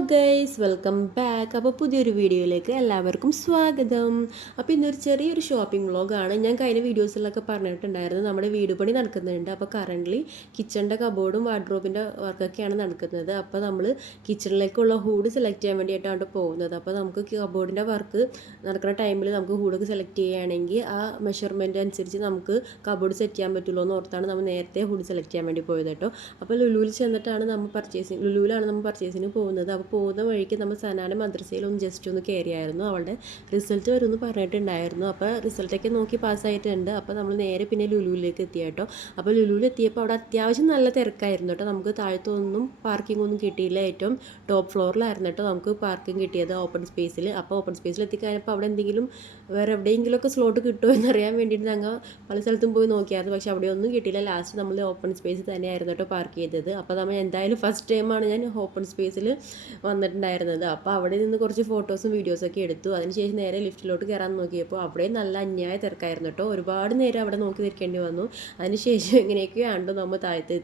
Guys welcome back അപ്പോൾ പുതിയൊരു വീഡിയോയിലേക്ക് എല്ലാവർക്കും സ്വാഗതം. അപ്പോൾ ഇന്നൊരു ചെറിയൊരു ഷോപ്പിംഗ് വ്ളോഗാണ് ഞാൻ കഴിഞ്ഞ വീഡിയോസിലൊക്കെ പറഞ്ഞിട്ടുണ്ടായിരുന്നു. നമ്മുടെ വീട് പണി നടക്കുന്നുണ്ട്. അപ്പോൾ കറന്റ്ലി കിച്ചണിന്റെ കബോർഡും വാർഡ്രോബിന്റെ വർക്കൊക്കെയാണ് നടക്കുന്നത്. അപ്പോൾ നമ്മൾ കിച്ചണിലേക്കുള്ള ഹൂഡ് സെലക്ട് ചെയ്യാൻ വേണ്ടിയിട്ടാണ് പോകുന്നത്. അപ്പോൾ നമുക്ക് കബോർഡിന്റെ വർക്ക് നടക്കുന്ന ടൈമിൽ നമുക്ക് ഹൂഡൊക്കെ സെലക്ട് ചെയ്യുകയാണെങ്കിൽ ആ മെഷർമെന്റ് അനുസരിച്ച് നമുക്ക് കബോർഡ് സെറ്റ് ചെയ്യാൻ പറ്റുള്ളൂ എന്ന് ഓർത്താണ് നമ്മൾ നേരത്തെ ഹൂഡ് സെലക്ട് ചെയ്യാൻ വേണ്ടി പോയത് കേട്ടോ. അപ്പോൾ ലുലുവിൽ ചെന്നിട്ടാണ് നമ്മൾ പർച്ചേസിങ് ലുലുവിലാണ് നമ്മൾ പർച്ചേസിന് പോകുന്നത്. അപ്പോൾ പോകുന്ന വഴിക്ക് നമ്മൾ സനാന മദ്രസയിൽ ഒന്ന് ജസ്റ്റ് ഒന്ന് കയറിയായിരുന്നു അവളുടെ റിസൾട്ട് വരുമെന്ന് പറഞ്ഞിട്ടുണ്ടായിരുന്നു. അപ്പോൾ റിസൾട്ടൊക്കെ നോക്കി പാസ്സായിട്ടുണ്ട് അപ്പോൾ നമ്മൾ നേരെ പിന്നെ ലുലുവിലേക്ക് എത്തിയ കേട്ടോ. അപ്പോൾ ലുലുവിൽ എത്തിയപ്പോൾ അവിടെ അത്യാവശ്യം നല്ല തിരക്കായിരുന്നു കേട്ടോ. നമുക്ക് താഴത്തൊന്നും പാർക്കിംഗ് ഒന്നും കിട്ടിയില്ല. ഏറ്റവും ടോപ്പ് ഫ്ലോറിലായിരുന്നു കേട്ടോ നമുക്ക് പാർക്കിംഗ് കിട്ടിയത് ഓപ്പൺ സ്പേസിൽ അപ്പോൾ ഓപ്പൺ സ്പേസിൽ എത്തിക്കഴിഞ്ഞപ്പോൾ അവിടെ എന്തെങ്കിലും വേറെ എവിടെയെങ്കിലുമൊക്കെ സ്ലോട്ട് കിട്ടുമോ എന്നറിയാൻ വേണ്ടിയിട്ട് ഞങ്ങൾ പല സ്ഥലത്തും പോയി നോക്കിയായിരുന്നു. പക്ഷേ അവിടെ ഒന്നും കിട്ടിയില്ല. ലാസ്റ്റ് നമ്മൾ ഓപ്പൺ സ്പേസ് തന്നെയായിരുന്നു കേട്ടോ പാർക്ക് ചെയ്തത്. അപ്പോൾ നമ്മൾ എന്തായാലും ഫസ്റ്റ് ടൈമാണ് ഞാൻ ഓപ്പൺ സ്പേസിൽ വന്നിട്ടുണ്ടായിരുന്നത്. അപ്പോൾ അവിടെ നിന്ന് കുറച്ച് ഫോട്ടോസും വീഡിയോസൊക്കെ എടുത്തു. അതിനുശേഷം നേരെ ലിഫ്റ്റിലോട്ട് കയറാൻ നോക്കിയപ്പോൾ അവിടെ നല്ല അന്യായ തിരക്കായിരുന്നു കേട്ടോ. ഒരുപാട് നേരം അവിടെ നോക്കി നിൽക്കേണ്ടി വന്നു. അതിനുശേഷം എങ്ങനെയൊക്കെയാണ്ടോ നമ്മൾ താഴത്ത്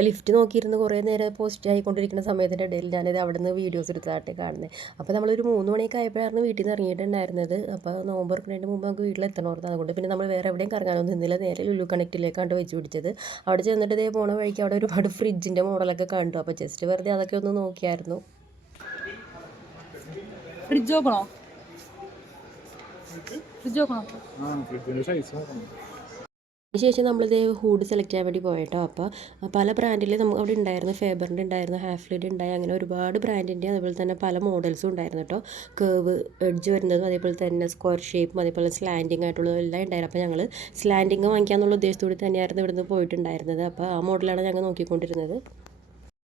അപ്പോൾ ലിഫ്റ്റ് നോക്കിയിരുന്ന് കുറേ നേരം പോസ്റ്റ് ആയിക്കൊണ്ടിരിക്കുന്ന സമയത്തിന്റെ ഇടയിൽ ഞാനിത് അവിടെ നിന്ന് വീഡിയോസ് എടുത്തതായിട്ട് കാണുന്നത് അപ്പോൾ നമ്മളൊരു മൂന്ന് മണിയൊക്കെ ആയപ്പോഴായിരുന്നു വീട്ടിൽ നിന്ന് ഇറങ്ങിയിട്ടുണ്ടായിരുന്നത്. അപ്പോൾ നോമ്പ് തുറക്കുന്നതിന് മുമ്പ് നമുക്ക് വീട്ടിലെത്തണമായിരുന്നു അതുകൊണ്ട് പിന്നെ നമ്മൾ വേറെ എവിടെയും കറങ്ങാനൊന്നും നിന്നില്ല. നേരെ ലുലു കണക്റ്റിലേക്കാണ്ട് വെച്ച് പിടിച്ചത്. അവിടെ ചെന്നിട്ട് ഇതേ പോണ വഴിക്ക് അവിടെ ഒരുപാട് ഫ്രിഡ്ജിന്റെ മോഡലൊക്കെ കണ്ടു. അപ്പോൾ ജസ്റ്റ് വെറുതെ അതൊക്കെ ഒന്ന് നോക്കിയായിരുന്നു. ഫ്രിഡ്ജ് നോക്കണോ ഫ്രിഡ്ജ് നോക്കണോ ആ ഫ്രിഡ്ജിന്റെ സൈസ് നോക്കണം അതിനുശേഷം നമ്മളിത് ഹൂഡ് സെലക്ട് ചെയ്യാൻ വേണ്ടി പോയിട്ടോ. അപ്പോൾ പല ബ്രാൻഡിൽ നമുക്ക് അവിടെ ഉണ്ടായിരുന്നു ഫേബറിന്റെ ഉണ്ടായിരുന്നു ഹാഫ്ലിഡ് ഉണ്ടായി അങ്ങനെ ഒരുപാട് ബ്രാൻഡിന്റെ അതേപോലെ തന്നെ പല മോഡൽസും ഉണ്ടായിരുന്നു കേട്ടോ കേവ് എഡ്ജ് വരുന്നതും അതേപോലെ തന്നെ സ്ക്വയർ ഷേപ്പും അതേപോലെ സ്ലാൻഡിങ് ആയിട്ടുള്ളതും എല്ലാം ഉണ്ടായിരുന്നു. അപ്പോൾ ഞങ്ങൾ സ്ലാൻഡിങ് വാങ്ങിക്കാമെന്നുള്ള ഉദ്ദേശത്തോടെ തന്നെയായിരുന്നു ഇവിടുന്ന് പോയിട്ടുണ്ടായിരുന്നത്. അപ്പോൾ ആ മോഡലാണ് ഞങ്ങൾ നോക്കിക്കൊണ്ടിരുന്നത്.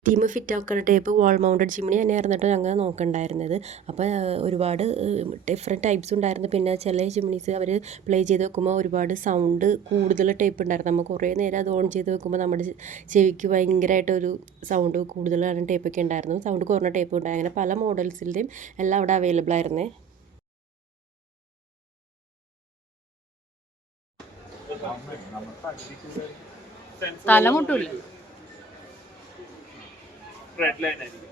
ടീം ഫിറ്റ് ആക്കുന്ന ടൈപ്പ് വാൾ മൗണ്ടഡ് ചിമ്മിണി തന്നെ ആയിരുന്നിട്ട് ഞങ്ങൾ നോക്കണ്ടായിരുന്നത്. അപ്പോൾ ഒരുപാട് ഡിഫറെന്റ് ടൈപ്സ് ഉണ്ടായിരുന്നു. പിന്നെ ചില ചിമ്മിണീസ് അവർ പ്ലേ ചെയ്ത് വെക്കുമ്പോൾ ഒരുപാട് സൗണ്ട് കൂടുതൽ ടൈപ്പ് ഉണ്ടായിരുന്നു. നമ്മൾ കുറേ നേരം അത് ഓൺ ചെയ്ത് വെക്കുമ്പോൾ നമ്മുടെ ചെവിക്ക് ഭയങ്കരമായിട്ട് ഒരു സൗണ്ട് കൂടുതലാണ് ടൈപ്പൊക്കെ ഉണ്ടായിരുന്നു. സൗണ്ട് കുറഞ്ഞ ടൈപ്പ് ഉണ്ടായി അങ്ങനെ പല മോഡൽസിന്റെയും എല്ലാം അവിടെ അവൈലബിൾ ആയിരുന്നേ. തല റെഡ് ലൈൻ ആയിരിക്കും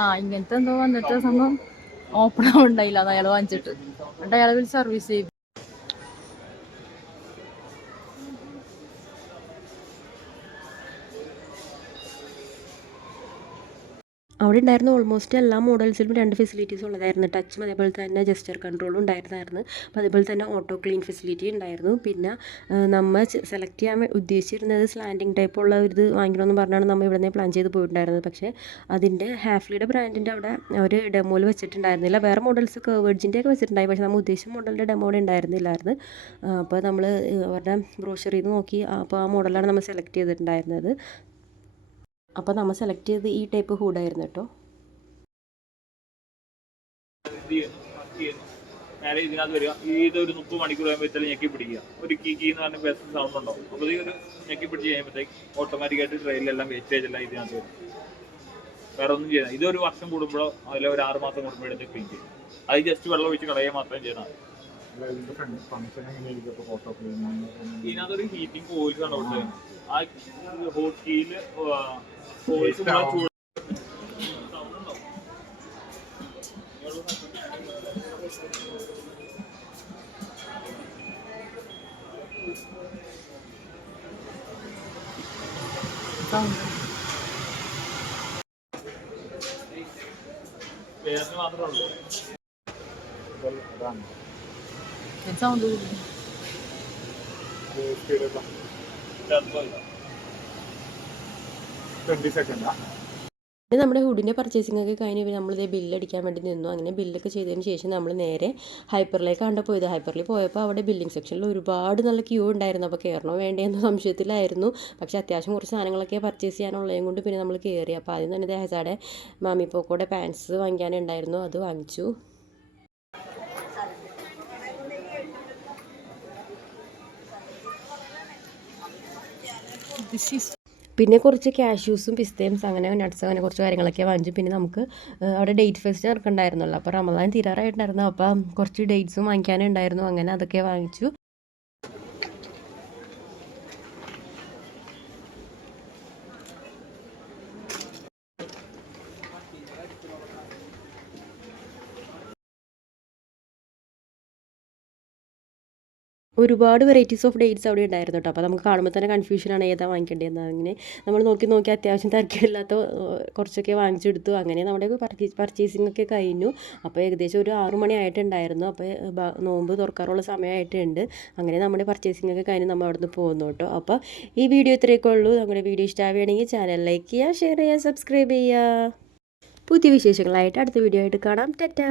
ആ ഇങ്ങനത്തെ എന്തോ വന്നിട്ട് സംഭവം ഓപ്പൺ ആവുണ്ടായില്ല അയാൾ വാങ്ങിച്ചിട്ട്. എന്നിട്ട് അയാൾ സർവീസ് ചെയ്തു. അവിടെ ഉണ്ടായിരുന്ന ഓൾമോസ്റ്റ് എല്ലാ മോഡൽസിലും രണ്ട് ഫെസിലിറ്റീസ് ഉള്ളതായിരുന്നു. ടച്ചും അതേപോലെ തന്നെ ജസ്റ്റർ കൺട്രോളും ഉണ്ടായിരുന്നായിരുന്നു. അപ്പോൾ അതേപോലെ തന്നെ ഓട്ടോ ക്ലീൻ ഫെസിലിറ്റി ഉണ്ടായിരുന്നു. പിന്നെ നമ്മൾ സെലക്ട് ചെയ്യാൻ ഉദ്ദേശിച്ചിരുന്നത് സ്ലാൻഡിങ് ടൈപ്പ് ഉള്ള ഒരു ഇത് വാങ്ങിക്കണമെന്ന് പറഞ്ഞാണ് നമ്മൾ ഇവിടെ നിന്ന് പ്ലാൻ ചെയ്ത് പോയിട്ടുണ്ടായിരുന്നത്. പക്ഷേ അതിന്റെ ഹാഫ്ലിയുടെ ബ്രാൻഡിന്റെ അവിടെ ഒരു ഡെമോയിൽ വെച്ചിട്ടുണ്ടായിരുന്നില്ല. വേറെ മോഡൽസ് കേവേഡ്ജിന്റെ ഒക്കെ വെച്ചിട്ടുണ്ടായി. പക്ഷേ നമ്മൾ ഉദ്ദേശിച്ച മോഡലിന്റെ ഡെമോ ഉണ്ടായിരുന്നില്ലായിരുന്നു. അപ്പോൾ നമ്മൾ അവരുടെ ബ്രോഷറിൽ നിന്ന് നോക്കി അപ്പോൾ ആ മോഡലാണ് നമ്മൾ സെലക്ട് ചെയ്തിട്ടുണ്ടായിരുന്നത്. അപ്പോൾ നമ്മൾ സെലക്ട് ചെയ്ത് ഈ ടൈപ്പ് ഹൂഡായിരുന്നു കേട്ടോ നേരെ ഇതിനകത്ത് വരിക ഇതൊരു മുപ്പത് മണിക്കൂർ കഴിയുമ്പോഴത്തേക്ക് ഞെക്കി പിടിക്കുക. ഒരു കീ കീ എന്ന് പറഞ്ഞ ബെസ്റ്റ് സൗണ്ട് ഉണ്ടാവും. അപ്പോൾ ഈ ഒരു ഞെക്കി പിടിച്ച് കഴിയുമ്പോഴത്തേക്ക് ഓട്ടോമാറ്റിക്കായിട്ട് ട്രെയിലെല്ലാം വേസ്റ്റേജ് എല്ലാം ഇതിനകത്ത് വരും. വേറെ ഒന്നും ഇതൊരു വർഷം കൂടുമ്പോഴോ അതിൽ ഒരു ആറ് മാസം കൂടുമ്പോഴത്തെ ക്ലീൻ ചെയ്യും. അത് ജസ്റ്റ് വെള്ളം ഒഴിച്ച് കളയുക മാത്രം ചെയ്യണം ഇതിനകത്തൊരു ഹീറ്റിംഗ് കോയിൽസ് ആണ് കൊടുത്തത് ആ ഹോട്ട് കീയിൽ കോയിൽസ് ചൂട് സൗണ്ട് ഉണ്ടാവും വേറെ മാത്രമേ ഉള്ളൂ അതാണ് സൗണ്ട് സ്പീഡ് പിന്നെ നമ്മുടെ ഹുഡിന്റെ പർച്ചേസിംഗ് ഒക്കെ കഴിഞ്ഞ് നമ്മളിത് ബില്ലടിക്കാൻ വേണ്ടി നിന്നു. അങ്ങനെ ബില്ലൊക്കെ ചെയ്തതിന് ശേഷം നമ്മൾ നേരെ ഹൈപ്പറിലേക്കാണ് പോയത്. ഹൈപ്പറിൽ പോയപ്പോൾ അവിടെ ബില്ലിംഗ് സെക്ഷനിൽ ഒരുപാട് നല്ല ക്യൂ ഉണ്ടായിരുന്നു. അപ്പോൾ കയറണോ വേണ്ടേ എന്ന സംശയത്തിലായിരുന്നു. പക്ഷേ അത്യാവശ്യം കുറച്ച് സാധനങ്ങളൊക്കെ പർച്ചേസ് ചെയ്യാനുള്ളതും കൊണ്ട് പിന്നെ നമ്മൾ കയറി അപ്പോൾ ആദ്യം തന്നെ ദേഹസാടെ മാമി പാൻസ് വാങ്ങിക്കാനുണ്ടായിരുന്നു. അത് വാങ്ങിച്ചു. പിന്നെ കുറച്ച് കാഷ്യൂസും പിസ്തയും അങ്ങനെ നട്ട്സ് അങ്ങനെ കുറച്ച് കാര്യങ്ങളൊക്കെ വാങ്ങിച്ചു. പിന്നെ നമുക്ക് അവിടെ ഡേറ്റ് ഫെസ്റ്റ് നടക്കണ്ടായിരുന്നല്ലോ അപ്പോൾ റമദാൻ തീരാറായിട്ടുണ്ടായിരുന്നു. അപ്പം കുറച്ച് ഡേറ്റ്സും വാങ്ങിക്കാനുണ്ടായിരുന്നു. അങ്ങനെ അതൊക്കെ വാങ്ങിച്ചു. ഒരുപാട് വെറൈറ്റീസ് ഓഫ് ഡേറ്റ്സ് അവിടെ ഉണ്ടായിരുന്നു കേട്ടോ അപ്പോൾ നമുക്ക് കാണുമ്പോൾ തന്നെ കൺഫ്യൂഷനാണ് ഏതാ വാങ്ങിക്കേണ്ടതെന്ന്. അങ്ങനെ നമ്മൾ നോക്കി നോക്കി അത്യാവശ്യം തിരക്കില്ലാത്ത കുറച്ചൊക്കെ വാങ്ങിച്ചെടുത്തു. അങ്ങനെ നമ്മുടെ പർച്ചേസിംഗ് ഒക്കെ കഴിഞ്ഞു. അപ്പോൾ ഏകദേശം ഒരു ആറു മണി ആയിട്ടുണ്ടായിരുന്നു. അപ്പോൾ നോമ്പ് തുറക്കാറുള്ള സമയമായിട്ടുണ്ട്. അങ്ങനെ നമ്മുടെ പർച്ചേസിംഗ് ഒക്കെ കഴിഞ്ഞ് നമ്മൾ അവിടുന്ന് പോകുന്നു കേട്ടോ അപ്പോൾ ഈ വീഡിയോ ഇത്രയൊക്കെ ഉള്ളൂ. നമ്മുടെ വീഡിയോ ഇഷ്ടമാവുകയാണെങ്കിൽ ചാനൽ ലൈക്ക് ചെയ്യുക ഷെയർ ചെയ്യുക സബ്സ്ക്രൈബ് ചെയ്യുക. പുതിയ വിശേഷങ്ങളായിട്ട് അടുത്ത വീഡിയോ ആയിട്ട് കാണാം. ടാറ്റാ!